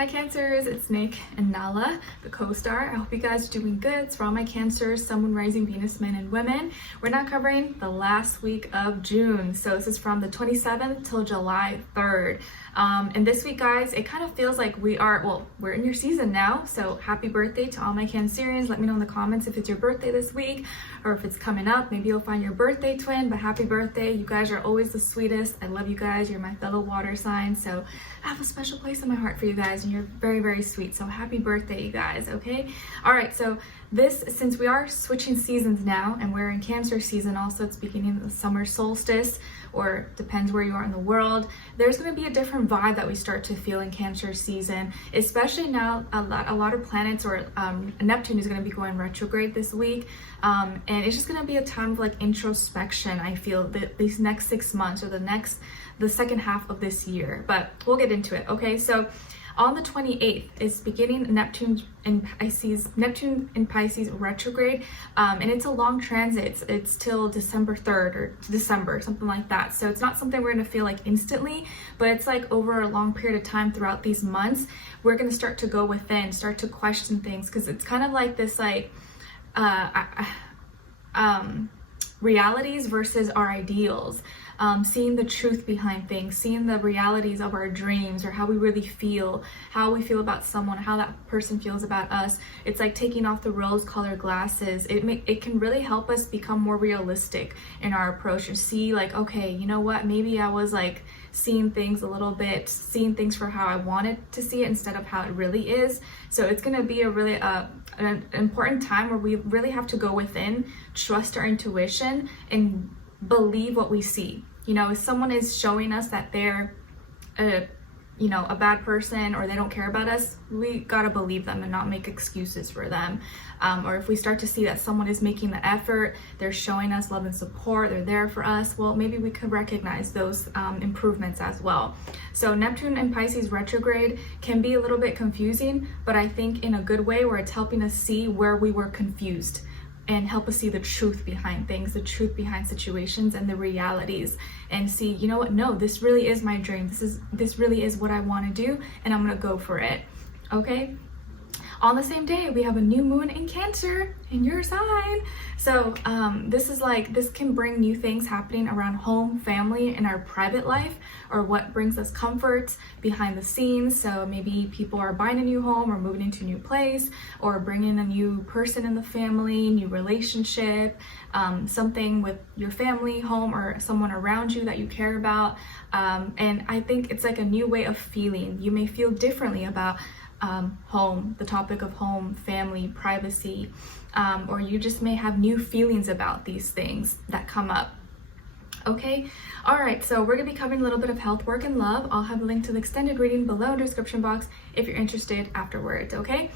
Hi Cancers, it's Nick and Nala, the co-star. I hope you guys are doing good. It's for all my Cancers, Sun, Moon, Rising, Venus, men and women. We're now covering the last week of June. So this is from the 27th till July 3rd. And this week, guys, it kind of feels like we're in your season now. So happy birthday to all my Cancerians. Let me know in the comments if it's your birthday this week or if it's coming up. Maybe you'll find your birthday twin, but happy birthday. You guys are always the sweetest. I love you guys. You're my fellow water signs. So I have a special place in my heart for you guys, and you're very, very sweet. So happy birthday, you guys, okay? All right, so since we are switching seasons now, and we're in Cancer season also, it's beginning of the summer solstice, or depends where you are in the world, there's going to be a different vibe that we start to feel in Cancer season, especially now a lot of planets, or Neptune is going to be going retrograde this week, and it's just going to be a time of like introspection. I feel that these next 6 months, or the second half of this year, but we'll get into it. Okay, so on the 28th is beginning Neptune in Pisces retrograde, and it's a long transit. It's till December 3rd or December, something like that. So it's not something we're going to feel like instantly, but it's like over a long period of time throughout these months, we're going to start to go within, start to question things, because it's kind of like this like realities versus our ideals. Seeing the truth behind things, seeing the realities of our dreams, or how we really feel, how we feel about someone, how that person feels about us. It's like taking off the rose-colored glasses. It can really help us become more realistic in our approach, and see like, okay, you know what, maybe I was like seeing things for how I wanted to see it instead of how it really is. So it's going to be a really an important time where we really have to go within, trust our intuition, and believe what we see. You know, if someone is showing us that they're a bad person, or they don't care about us, we gotta believe them and not make excuses for them. Or if we start to see that someone is making the effort, they're showing us love and support, they're there for us, well, maybe we could recognize those improvements as well. So Neptune and Pisces retrograde can be a little bit confusing, but I think in a good way, where it's helping us see where we were confused, and help us see the truth behind things, the truth behind situations, and the realities, and see, you know what, no, this really is my dream. This really is what I want to do, and I'm gonna go for it. Okay. On the same day, we have a new moon in Cancer in your sign. So this can bring new things happening around home, family, and our private life, or what brings us comfort behind the scenes. So maybe people are buying a new home, or moving into a new place, or bringing a new person in the family, new relationship, something with your family, home, or someone around you that you care about. And I think it's like a new way of feeling. You may feel differently about home, the topic of home, family, privacy, or you just may have new feelings about these things that come up. Okay, all right, so we're gonna be covering a little bit of health, work, and love. I'll have a link to the extended reading below in the description box if you're interested afterwards. Okay.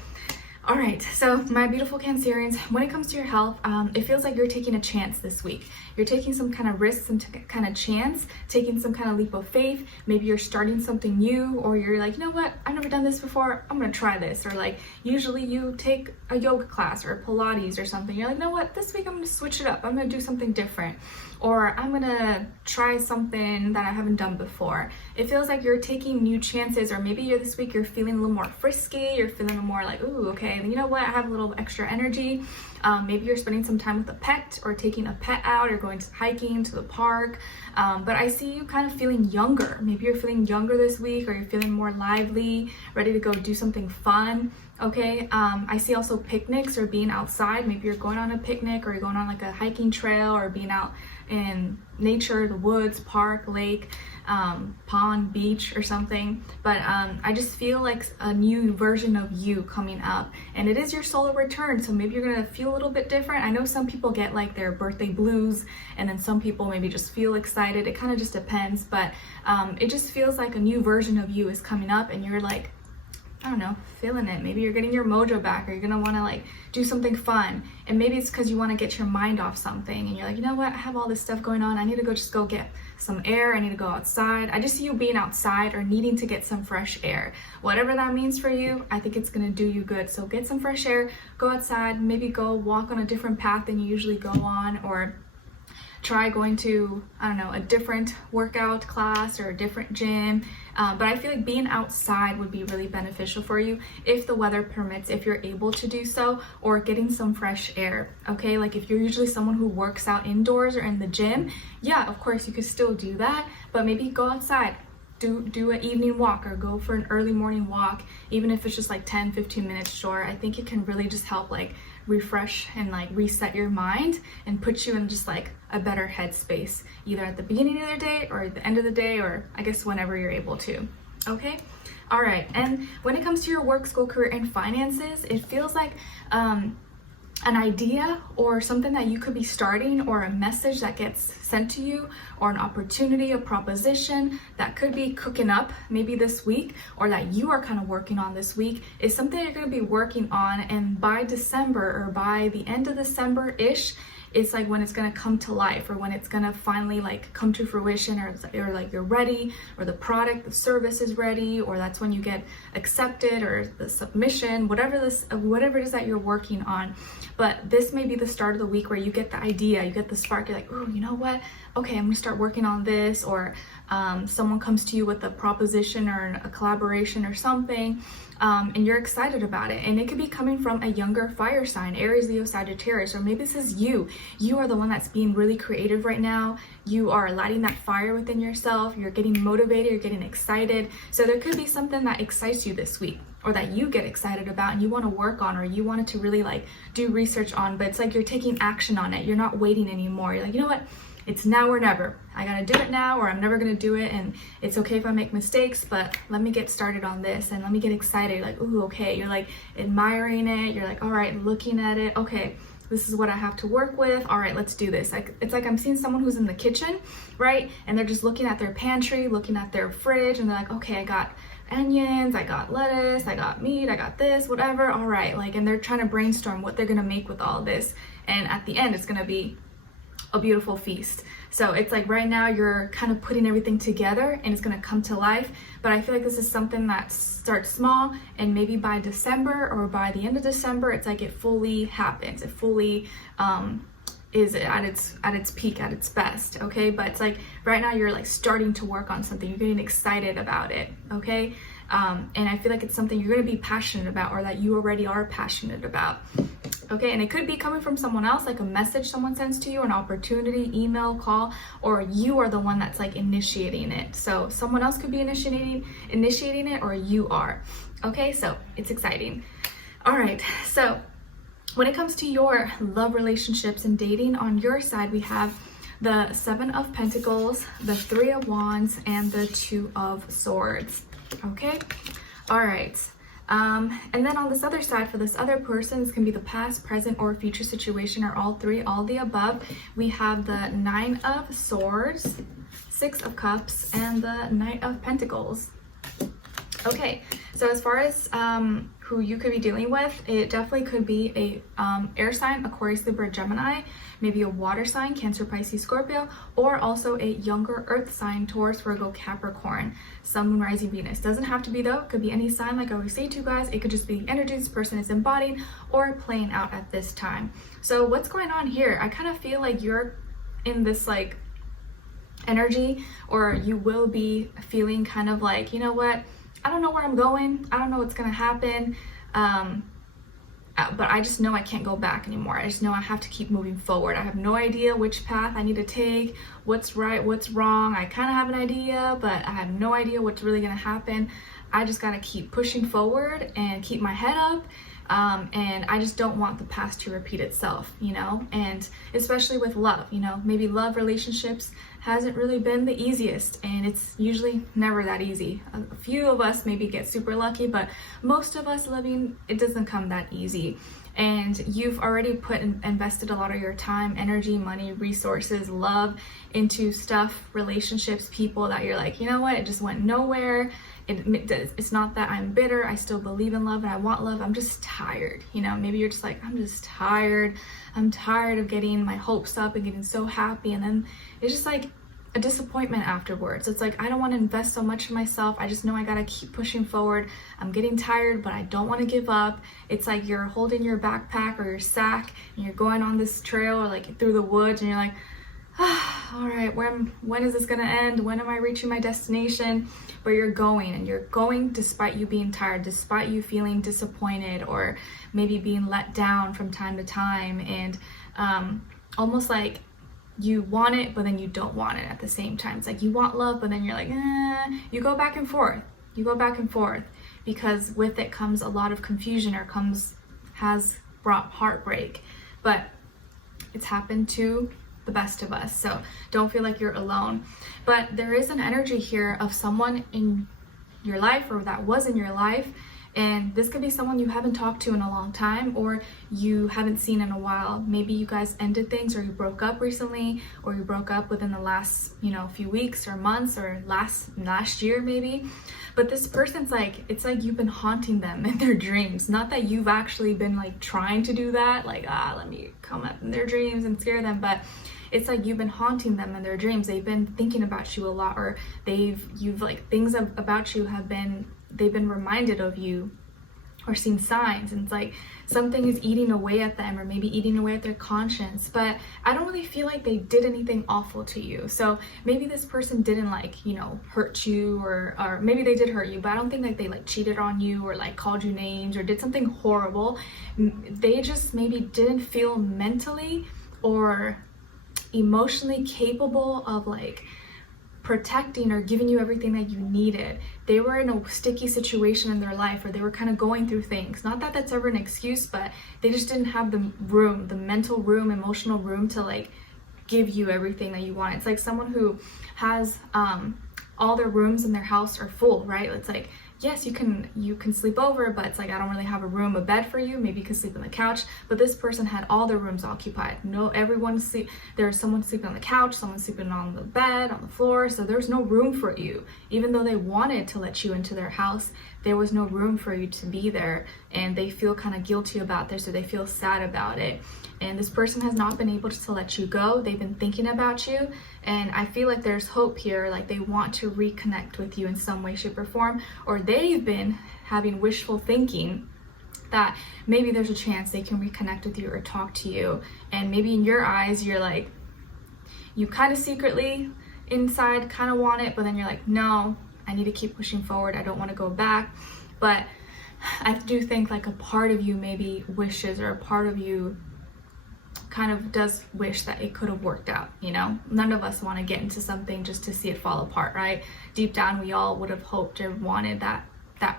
All right, so my beautiful Cancerians, when it comes to your health, it feels like you're taking a chance this week. You're taking some kind of risk, some kind of chance, taking some kind of leap of faith. Maybe you're starting something new, or you're like, you know what, I've never done this before, I'm gonna try this. Or like, usually you take a yoga class or Pilates or something. You're like, you know what, this week I'm gonna switch it up. I'm gonna do something different. Or I'm gonna try something that I haven't done before. It feels like you're taking new chances, or maybe this week you're feeling a little more frisky, you're feeling more like, ooh, okay, you know what, I have a little extra energy. Maybe you're spending some time with a pet, or taking a pet out, or going hiking to the park. But I see you kind of feeling younger. Maybe you're feeling younger this week, or you're feeling more lively, ready to go do something fun. Okay, I see also picnics, or being outside. Maybe you're going on a picnic, or you're going on like a hiking trail, or being out in nature, the woods, park, lake, pond, beach, or something. But I just feel like a new version of you coming up, and it is your solar return, so maybe you're gonna feel a little bit different. I know some people get like their birthday blues, and then some people maybe just feel excited. It kind of just depends, but it just feels like a new version of you is coming up, and you're like, I don't know, feeling it. Maybe you're getting your mojo back, or you're gonna want to like do something fun, and maybe it's because you want to get your mind off something, and you're like, you know what, I have all this stuff going on, I need to go get some air, I need to go outside. I just see you being outside, or needing to get some fresh air. Whatever that means for you, I think it's gonna do you good. So get some fresh air, go outside, maybe go walk on a different path than you usually go on, or try going to, I don't know, a different workout class or a different gym. But I feel like being outside would be really beneficial for you if the weather permits, if you're able to do so, or getting some fresh air, okay? Like if you're usually someone who works out indoors or in the gym, yeah, of course you could still do that, but maybe go outside. Do an evening walk or go for an early morning walk, even if it's just like 10-15 minutes short. I think it can really just help like refresh and like reset your mind and put you in just like a better headspace, either at the beginning of the day or at the end of the day, or I guess whenever you're able to. Okay, all right. And when it comes to your work, school, career, and finances, it feels like an idea or something that you could be starting, or a message that gets sent to you, or an opportunity, a proposition that could be cooking up maybe this week, or that you are kind of working on this week, is something you're going to be working on. And by December, or by the end of December-ish, it's like when it's going to come to life, or when it's going to finally like come to fruition, or like you're ready, or the product, the service is ready, or that's when you get accepted, or the submission, whatever it is that you're working on. But this may be the start of the week where you get the idea, you get the spark, you're like, oh, you know what? Okay, I'm gonna start working on this. Or someone comes to you with a proposition or a collaboration or something, and you're excited about it. And it could be coming from a younger fire sign, Aries, Leo, Sagittarius, or maybe this is you. You are the one that's being really creative right now. You are lighting that fire within yourself. You're getting motivated, you're getting excited. So there could be something that excites you this week, or that you get excited about and you want to work on, or you wanted to really like do research on, but it's like you're taking action on it. You're not waiting anymore. You're like, you know what? It's now or never. I gotta do it now, or I'm never gonna do it, and it's okay if I make mistakes, but let me get started on this and let me get excited. You're like, ooh, okay. You're like admiring it. You're like, all right, looking at it. Okay, this is what I have to work with. All right, let's do this. Like, it's like I'm seeing someone who's in the kitchen, right? And they're just looking at their pantry, looking at their fridge, and they're like, okay, I got onions, I got lettuce, I got meat, I got this, whatever. All right, like, and they're trying to brainstorm what they're gonna make with all this. And at the end, it's gonna be a beautiful feast. So it's like right now you're kind of putting everything together and it's going to come to life. But I feel like this is something that starts small, and maybe by December or by the end of December, it's like it fully happens. It fully is at its peak, at its best. Okay, but it's like right now you're like starting to work on something. You're getting excited about it. Okay, and I feel like it's something you're going to be passionate about, or that you already are passionate about. Okay, and it could be coming from someone else, like a message someone sends to you, an opportunity, email, call, or you are the one that's like initiating it. So someone else could be initiating it, or you are. Okay, so it's exciting. All right, so when it comes to your love, relationships, and dating, on your side, we have the 7 of Pentacles, the 3 of Wands, and the 2 of Swords. Okay, all right. And then on this other side, for this other person, this can be the past, present, or future situation, or all three, all the above. We have the 9 of Swords, 6 of Cups, and the Knight of Pentacles. Okay, so as far as who you could be dealing with, it definitely could be a air sign, Aquarius, Libra, Gemini, maybe a water sign, Cancer, Pisces, Scorpio, or also a younger earth sign, Taurus, Virgo, Capricorn, Sun, Moon, Rising, Venus. Doesn't have to be though, it could be any sign. Like I always say to you guys, it could just be the energy this person is embodying or playing out at this time. So what's going on here? I kind of feel like you're in this like energy, or you will be feeling kind of like, you know what, I don't know where I'm going. I don't know what's gonna happen. But I just know I can't go back anymore. I just know I have to keep moving forward. I have no idea which path I need to take, what's right, what's wrong. I kind of have an idea, but I have no idea what's really gonna happen. I just gotta keep pushing forward and keep my head up. And I just don't want the past to repeat itself, you know, and especially with love, you know, maybe love, relationships hasn't really been the easiest, and it's usually never that easy. A few of us maybe get super lucky, but most of us living, it doesn't come that easy. And you've already invested a lot of your time, energy, money, resources, love into stuff, relationships, people that you're like, you know what, it just went nowhere. It's not that I'm bitter. I still believe in love and I want love. I'm just tired. You know, maybe you're just like, I'm just tired. I'm tired of getting my hopes up and getting so happy. And then it's just like a disappointment afterwards. It's like, I don't want to invest so much in myself. I just know I got to keep pushing forward. I'm getting tired, but I don't want to give up. It's like you're holding your backpack or your sack and you're going on this trail or like through the woods and you're like, all right, when is this gonna end? When am I reaching my destination? But you're going, and you're going despite you being tired, despite you feeling disappointed or maybe being let down from time to time, and almost like you want it, but then you don't want it at the same time. It's like you want love, but then you're like, you go back and forth. You go back and forth because with it comes a lot of confusion, or has brought heartbreak. But it's happened to the best of us, so don't feel like you're alone. But there is an energy here of someone in your life, or that was in your life, and this could be someone you haven't talked to in a long time, or you haven't seen in a while. Maybe you guys ended things, or you broke up recently, or you broke up within the last few weeks or months, or last year maybe. But this person's like, it's like you've been haunting them in their dreams. Not that you've actually been like trying to do that, like let me come up in their dreams and scare them, but it's like you've been haunting them in their dreams. They've been thinking about you a lot, or you've like things about you they've been reminded of you, or seen signs, and it's like something is eating away at them, or maybe eating away at their conscience. But I don't really feel like they did anything awful to you. So maybe this person didn't hurt you, or maybe they did hurt you, but I don't think like they like cheated on you, or like called you names, or did something horrible. They just maybe didn't feel mentally or emotionally capable of like protecting or giving you everything that you needed. They were in a sticky situation in their life, or they were kind of going through things. Not that that's ever an excuse, but they just didn't have the room, the mental room, emotional room to like give you everything that you want. It's like someone who has all their rooms in their house are full, right? It's like, yes, you can sleep over, but it's like, I don't really have a bed for you. Maybe you can sleep on the couch. But this person had all their rooms occupied. There's someone sleeping on the couch, someone sleeping on the bed, on the floor. So there's no room for you. Even though they wanted to let you into their house, there was no room for you to be there. And they feel kind of guilty about this, or they feel sad about it. And this person has not been able to let you go. They've been thinking about you. And I feel like there's hope here. Like they want to reconnect with you in some way, shape, or form. Or they've been having wishful thinking that maybe there's a chance they can reconnect with you or talk to you. And maybe in your eyes, you're like, you kind of secretly inside kind of want it, but then you're like, no, I need to keep pushing forward. I don't want to go back. But I do think like a part of you maybe wishes, or a part of you kind of does wish that it could have worked out. None of us want to get into something just to see it fall apart, right? Deep down, we all would have hoped or wanted that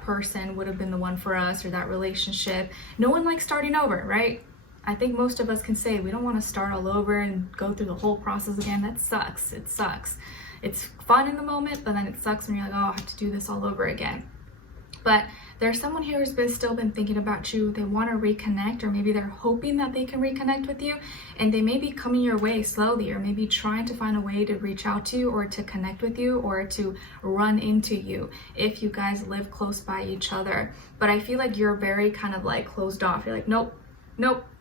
person would have been the one for us, or that relationship. No one likes starting over, right? I think most of us can say we don't want to start all over and go through the whole process again. That sucks. It sucks. It's fun in the moment, but then it sucks when you're like, oh, I have to do this all over again. But there's someone here who's still been thinking about you. They want to reconnect, or maybe they're hoping that they can reconnect with you, and they may be coming your way slowly, or maybe trying to find a way to reach out to you, or to connect with you, or to run into you if you guys live close by each other. But I feel like you're very kind of like closed off. You're like, nope,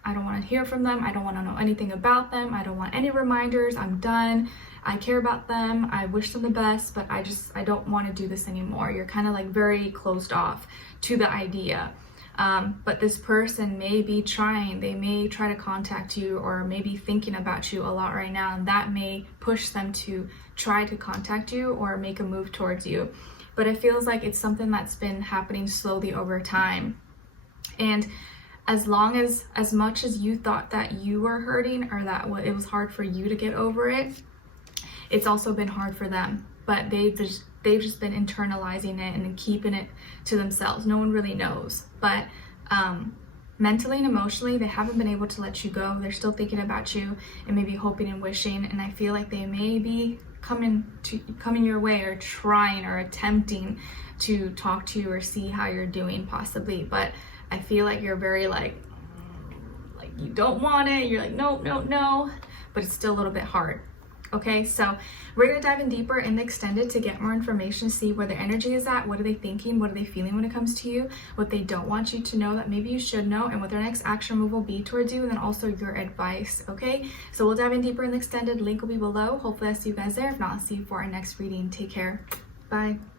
I don't want to hear from them. I don't want to know anything about them. I don't want any reminders. I'm done. I care about them. I wish them the best, but I don't want to do this anymore. You're kind of like very closed off to the idea. But this person may be trying. They may try to contact you, or maybe thinking about you a lot right now, and that may push them to try to contact you or make a move towards you. But it feels like it's something that's been happening slowly over time. And as much as you thought that you were hurting, or that it was hard for you to get over it, it's also been hard for them. But they've just been internalizing it and keeping it to themselves. No one really knows. But mentally and emotionally, they haven't been able to let you go. They're still thinking about you, and maybe hoping and wishing. And I feel like they may be coming your way, or trying or attempting to talk to you, or see how you're doing possibly. But I feel like you're very like you don't want it. You're like, no, but it's still a little bit hard. Okay, so we're going to dive in deeper in the extended to get more information, see where their energy is at, what are they thinking, what are they feeling when it comes to you, what they don't want you to know that maybe you should know, and what their next action move will be towards you, and then also your advice. Okay, so we'll dive in deeper in the extended. Link will be below. Hopefully I'll see you guys there. If not, I'll see you for our next reading. Take care. Bye.